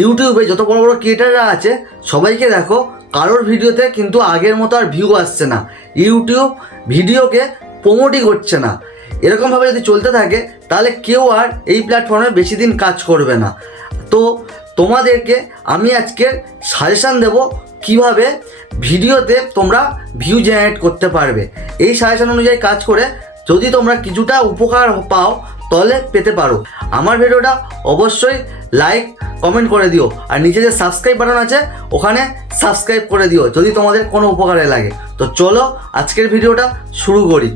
ইউটিউবে যত বড় বড় ক্রিয়েটাররা আছে সবাইকে দেখো, কারোর ভিডিওতে কিন্তু আগের মতো আর ভিউ আসছে না। ইউটিউব ভিডিওকে প্রমোটই করছে না। এরকমভাবে যদি চলতে থাকে তাহলে কেউ আর এই প্ল্যাটফর্মে বেশি দিন কাজ করবে না। তো তোমাদেরকে আমি আজকে সাজেশান দেব কিভাবে ভিডিওতে তোমরা ভিউ জেনারেট করতে পারবে। এই সাজেশান অনুযায়ী কাজ করে যদি তোমরা কিছুটা উপকার পাও তাহলে পেতে পারো। আমার ভিডিওটা অবশ্যই লাইক কমেন্ট করে দিও, আর নিচে যে সাবস্ক্রাইব বাটন আছে ওখানে সাবস্ক্রাইব করে দিও যদি তোমাদের কোনো উপকারে লাগে। তো চলো আজকের ভিডিওটা শুরু করি।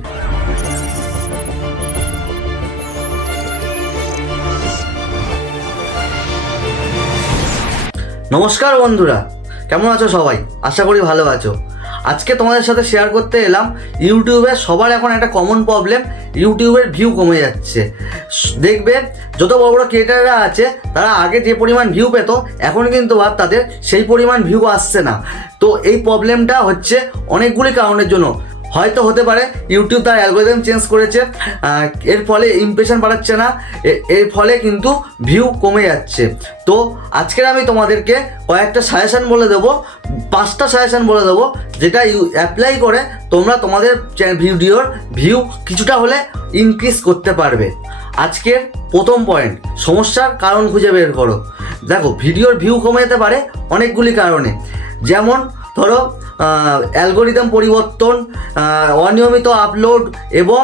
নমস্কার বন্ধুরা, কেমন আছো সবাই? আশা করি ভালো আছো। আজকে তোমাদের সাথে শেয়ার করতে এলাম ইউটিউবে সবার এখন একটা কমন প্রবলেম, ইউটিউবের ভিউ কমে যাচ্ছে। দেখবে যত বড় বড় ক্রিয়েটাররা আছে তারা আগে যে পরিমাণ ভিউ পেত এখন কিন্তু আর তাদের সেই পরিমাণ ভিউ আসছে না। তো এই প্রবলেমটা হচ্ছে অনেকগুলি কারণের জন্য। হয়তো হতে পারে ইউটিউব তার অ্যালগোরিদম চেঞ্জ করেছে, এর ফলে ইমপ্রেশন বাড়াচ্ছে না, এর ফলে কিন্তু ভিউ কমে যাচ্ছে। তো আজকের আমি তোমাদেরকে কয়েকটা সাজেশান বলে দেবো, 5টা সাজেশান বলে দেবো যেটা অ্যাপ্লাই করে তোমরা তোমাদের ভিডিওর ভিউ কিছুটা হলে ইনক্রিজ করতে পারবে। আজকের প্রথম পয়েন্ট, সমস্যার কারণ খুঁজে বের করো। দেখো, ভিডিওর ভিউ কমে যেতে পারে অনেকগুলি কারণে, যেমন ধরো অ্যালগোরিদম পরিবর্তন, অনিয়মিত আপলোড এবং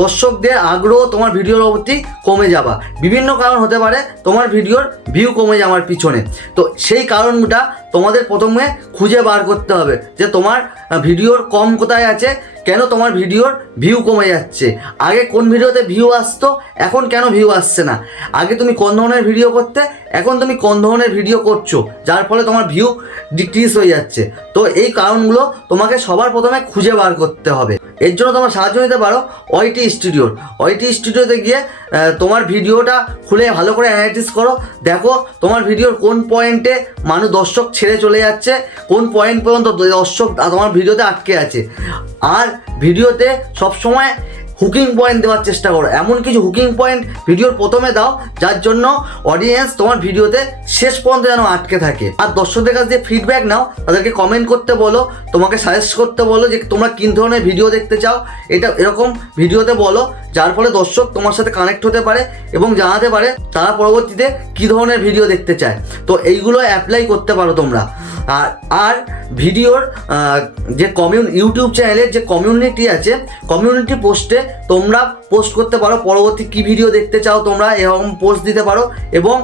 দর্শকদের আগ্রহ তোমার ভিডিওর প্রতি কমে যাওয়া। বিভিন্ন কারণ হতে পারে তোমার ভিডিওর ভিউ কমে যাওয়ার পিছনে। তো সেই কারণটা তোমাদের প্রথমে খুঁজে বার করতে হবে যে তোমার ভিডিওর কম কোথায় আছে, কেন তোমার ভিডিওর ভিউ কমে যাচ্ছে। আগে কোন ভিডিওতে ভিউ আসতো, এখন কেন ভিউ আসছে না। আগে তুমি কোন ধরনের ভিডিও করতে, এখন তুমি কোন ধরনের ভিডিও করছো, যার ফলে তোমার ভিউ ডিক্রিজ হয়ে যাচ্ছে। তো এই কারণগুলো তোমাকে সবার প্রথমে খুঁজে বার করতে হবে। এর জন্য তোমার সাহায্য নিতে পারো ওয়াইটি স্টুডিওর। ওয়াইটি স্টুডিওতে গিয়ে তোমার ভিডিওটা খুলে ভালো করে অ্যানালাইসিস করো। দেখো তোমার ভিডিওর কোন পয়েন্টে দর্শক ছেড়ে চলে যাচ্ছে, কোন পয়েন্ট পর্যন্ত দর্শক তোমার ভিডিওতে আটকে আছে। আর ভিডিওতে সবসময় হুকিং পয়েন্ট দেওয়ার চেষ্টা করো। এমন কিছু হুকিং পয়েন্ট ভিডিওর প্রথমে দাও যার জন্য অডিয়েন্স তোমার ভিডিওতে শেষ পর্যন্ত যেন আটকে থাকে। আর দর্শকদের কাছ দিয়ে ফিডব্যাক নাও, তাদেরকে কমেন্ট করতে বলো, তোমাকে সাজেস্ট করতে বলো যে তোমরা কী ধরনের ভিডিও দেখতে চাও, এটা এরকম ভিডিওতে বলো, যার ফলে দর্শক তোমার সাথে কানেক্ট হতে পারে এবং জানাতে পারে তারা পরবর্তীতে কী ধরনের ভিডিও দেখতে চায়। তো এইগুলো অ্যাপ্লাই করতে পারো তোমরা। আর ভিডিওর যে ইউটিউব চ্যানেলের যে কমিউনিটি আছে, কমিউনিটি পোস্টে তোমরা পোস্ট করতে পারো পরবর্তী কী ভিডিও দেখতে চাও, তোমরা এরকম পোস্ট দিতে পারো। এবং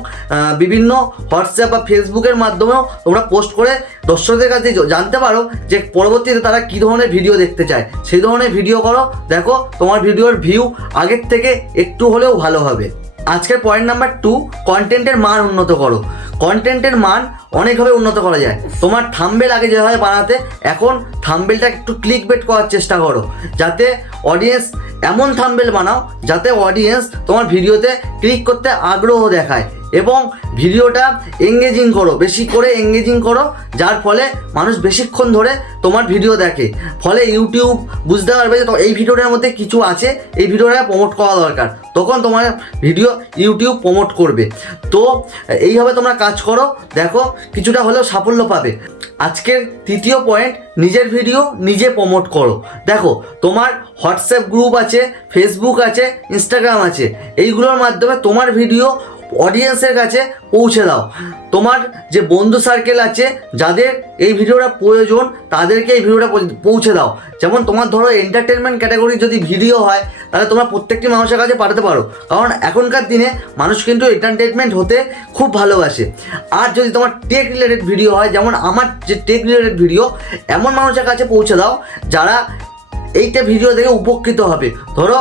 বিভিন্ন হোয়াটসঅ্যাপ বা ফেসবুকের মাধ্যমেও তোমরা পোস্ট করে দর্শকদের কাছে জানতে পারো যে পরবর্তীতে তারা কী ধরনের ভিডিও দেখতে চায়, সেই ধরনের ভিডিও করো। দেখো তোমার ভিডিওর ভিউ আগের থেকে একটু হলেও ভালো হবে। আজকের পয়েন্ট নাম্বার 2, কন্টেন্টের মান উন্নত করো। কন্টেন্টের মান অনেকভাবে উন্নত করা যায়। তোমার থাম্বনেল আগে যেভাবে বানাতে, এখন থাম্বনেলটা একটু ক্লিকবেট করার চেষ্টা করো, যাতে অডিয়েন্স এমন থাম্বনেল বানাও যাতে অডিয়েন্স তোমার ভিডিওতে ক্লিক করতে আগ্রহ দেখায়। এবং ভিডিওটা এঙ্গেজিং করো, বেশি করে এঙ্গেজিং করো, যার ফলে মানুষ বেশিক্ষণ ধরে তোমার ভিডিও দেখে। ফলে ইউটিউব বুঝতে পারবে যে এই ভিডিওটার মধ্যে কিছু আছে, এই ভিডিওটা প্রমোট করা দরকার, তখন তোমার ভিডিও ইউটিউব প্রমোট করবে। তো এইভাবে তোমরা কাজ করো, দেখো কিছুটা হলেও সাফল্য পাবে। আজকের তৃতীয় পয়েন্ট, নিজের ভিডিও নিজে প্রমোট করো। দেখো তোমার হোয়াটসঅ্যাপ গ্রুপ আছে, ফেসবুক আছে, ইনস্টাগ্রাম আছে, এইগুলোর মাধ্যমে তোমার ভিডিও অডিয়েন্সের কাছে পৌঁছে দাও। তোমার যে বন্ধু সার্কেল আছে যাদের এই ভিডিওটা প্রয়োজন, তাদেরকে এই ভিডিওটা পৌঁছে দাও। যেমন তোমার ধরো এন্টারটেনমেন্ট ক্যাটাগরির যদি ভিডিও হয় তাহলে তোমরা প্রত্যেকটি মানুষের কাছে পাঠাতে পারো, কারণ এখনকার দিনে মানুষ কিন্তু এন্টারটেনমেন্ট হতে খুব ভালোবাসে। আর যদি তোমার টেক রিলেটেড ভিডিও হয়, যেমন আমার যে টেক রিলেটেড ভিডিও, এমন মানুষের কাছে পৌঁছে দাও যারা এইটা ভিডিও দেখে উপকৃত হবে। ধরো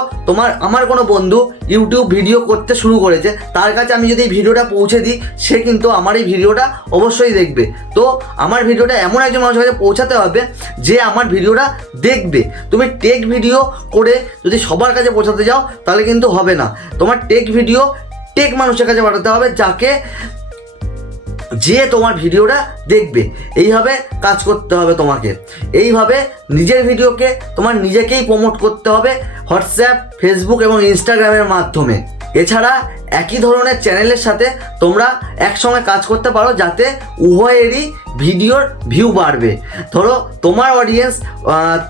আমার কোনো বন্ধু ইউটিউব ভিডিও করতে শুরু করেছে, তার কাছে আমি যদি এই ভিডিওটা পৌঁছে দিই, সে কিন্তু আমার এই ভিডিওটা অবশ্যই দেখবে। তো আমার ভিডিওটা এমন একজন মানুষের কাছে পৌঁছাতে হবে যে আমার ভিডিওটা দেখবে। তুমি টেক ভিডিও করে যদি সবার কাছে পৌঁছাতে যাও তাহলে কিন্তু হবে না। তোমার টেক ভিডিও টেক মানুষের কাছে পাঠাতে হবে, যে তোমার ভিডিওটা দেখবে। এইভাবে কাজ করতে হবে তোমাকে। এইভাবে নিজের ভিডিওকে তোমার নিজেকেই প্রমোট করতে হবে হোয়াটসঅ্যাপ, ফেসবুক এবং ইনস্টাগ্রামের মাধ্যমে। এছাড়া একই ধরনের চ্যানেলের সাথে তোমরা একসঙ্গে কাজ করতে পারো, যাতে উভয়েরই ভিডিওর ভিউ বাড়বে। ধরো তোমার অডিয়েন্স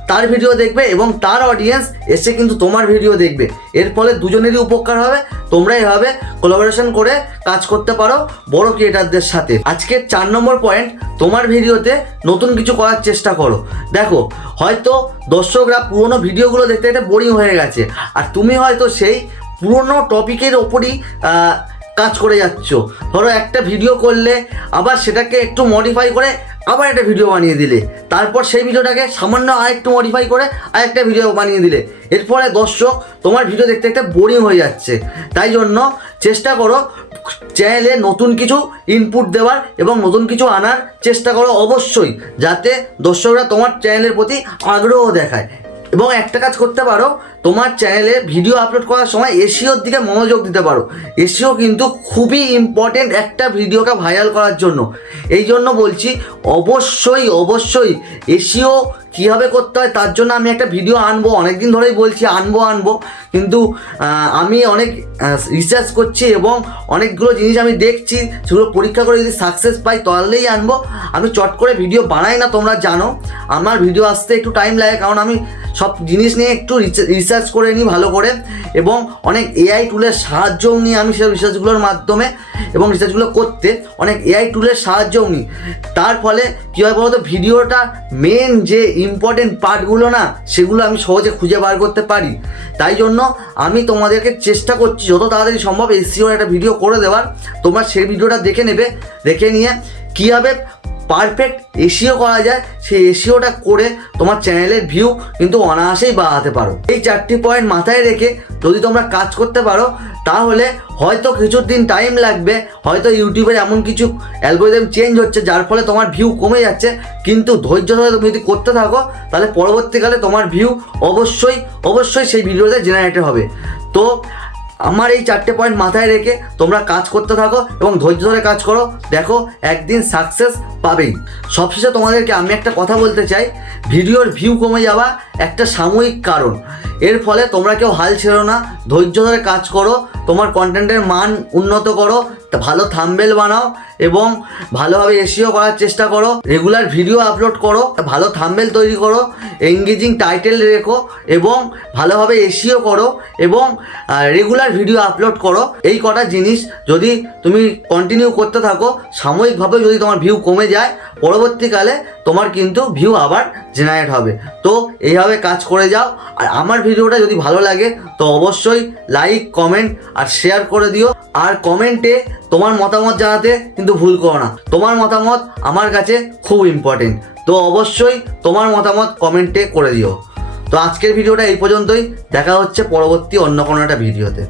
তার ভিডিও দেখবে এবং তার অডিয়েন্স এসে কিন্তু তোমার ভিডিও দেখবে, এর ফলে দুজনেরই উপকার হবে। তোমরা এভাবে কোলাবোরেশন করে কাজ করতে পারো বড় ক্রিয়েটারদের সাথে। আজকে 4 নম্বর পয়েন্ট, তোমার ভিডিওতে নতুন কিছু করার চেষ্টা করো। দেখো, হয়তো দর্শকরা পুরোনো ভিডিওগুলো দেখতে দেখতে বোরিং হয়ে গেছে, আর তুমি হয়তো সেই পুরোনো টপিকের ওপরই কাজ করে যাচ্ছ। ধরো একটা ভিডিও করলে, আবার সেটাকে একটু মডিফাই করে আবার একটা ভিডিও বানিয়ে দিলে, তারপর সেই ভিডিওটাকে সামান্য আরেকটু মডিফাই করে আরেকটা ভিডিও বানিয়ে দিলে, এর ফলে দর্শক তোমার ভিডিও দেখতে দেখতে বোরিং হয়ে যাচ্ছে। তাই জন্য চেষ্টা করো চ্যানেলে নতুন কিছু ইনপুট দেওয়ার এবং নতুন কিছু আনার চেষ্টা করো অবশ্যই, যাতে দর্শকরা তোমার চ্যানেলের প্রতি আগ্রহ দেখায়। এবং একটা কাজ করতে পারো, তোমার চ্যানেলে ভিডিও আপলোড করার সময় এসইওর দিকে মনোযোগ দিতে পারো। এসইও কিন্তু খুবই ইম্পর্টেন্ট একটা ভিডিওকে ভাইরাল করার জন্য। এই জন্য বলছি, অবশ্যই এসইও কীভাবে করতে হয় তার জন্য আমি একটা ভিডিও আনবো, অনেক দিন ধরেই বলছি আনবো, কিন্তু আমি অনেক রিসার্চ করছি এবং অনেকগুলো জিনিস আমি দেখছি, সেগুলো পরীক্ষা করে যদি সাকসেস পাই তাহলেই আনবো। আমি চট করে ভিডিও বানাই না, তোমরা জানো আমার ভিডিও আসতে একটু টাইম লাগে, কারণ আমি সব জিনিস নিয়ে একটু রিসার্চ করে নিই ভালো করে, এবং অনেক এআই টুলের সাহায্যও নিই আমি সেই রিসার্চগুলোর মাধ্যমে, এবং রিসার্চগুলো করতে অনেক এআই টুলের সাহায্যও নিই। তার ফলে কী হয় বলতো, ভিডিওটা মেন যে ইম্পর্টেন্ট পার্টগুলো না, সেগুলো আমি সহজে খুঁজে বার করতে পারি। তাই জন্য আমি তোমাদেরকে চেষ্টা করছি যত তাড়াতাড়ি সম্ভব এসইওর একটা ভিডিও করে দেওয়ার। তোমরা সেই ভিডিওটা দেখে নেবে, দেখে নিয়ে কীভাবে পারফেক্ট এসইও করা যায় সেই এসইওটা করে তোমার চ্যানেলের ভিউ কিন্তু অনায়াসেই বাড়াতে পারো। এই 4টি পয়েন্ট মাথায় রেখে যদি তোমরা কাজ করতে পারো, তাহলে হয়তো কিছুদিন টাইম লাগবে, হয়তো ইউটিউবের এমন কিছু অ্যালগরিদম চেঞ্জ হচ্ছে যার ফলে তোমার ভিউ কমে যাচ্ছে, কিন্তু ধৈর্য ধরে তুমি যদি করতে থাকো তাহলে পরবর্তীকালে তোমার ভিউ অবশ্যই সেই ভিডিওতে জেনারেটেড হবে। তো আমার এই 4টে পয়েন্ট মাথায় রেখে তোমরা কাজ করতে থাকো এবং ধৈর্য ধরে কাজ করো, দেখো একদিন সাকসেস পাবেই। সবশেষে তোমাদেরকে আমি একটা কথা বলতে চাই, ভিডিওর ভিউ কমে যাওয়া একটা সাময়িক কারণ, এর ফলে তোমরা কেউ হাল ছেড়ো না, ধৈর্য ধরে কাজ করো, তোমার কন্টেন্টের মান উন্নত করো, ভালো থাম্বনেল বানাও এবং ভালোভাবে এসইও করার চেষ্টা করো, রেগুলার ভিডিও আপলোড করো, ভালো থাম্বনেল তৈরি করো, এঙ্গেজিং টাইটেল রেখো এবং ভালোভাবে এসইও করো এবং রেগুলার ভিডিও আপলোড করো। এই কটা জিনিস যদি তুমি কন্টিনিউ করতে থাকো, সাময়িকভাবে যদি তোমার ভিউ কমে যায়, পরবর্তীকালে তোমার কিন্তু ভিউ আবার জেনারেট হবে। তো এইভাবে কাজ করে যাও। আর আমার ভিডিওটা যদি ভালো লাগে তো অবশ্যই লাইক, কমেন্ট আর শেয়ার করে দিও। আর কমেন্টে তোমার মতামত জানাতে কিন্তু ভুল করো না, তোমার মতামত আমার কাছে খুব ইম্পর্টেন্ট। তো অবশ্যই তোমার মতামত কমেন্টে করে দিও। তো আজকের ভিডিওটা এই পর্যন্তই, দেখা হচ্ছে পরবর্তী অন্য কোনো একটা ভিডিওতে।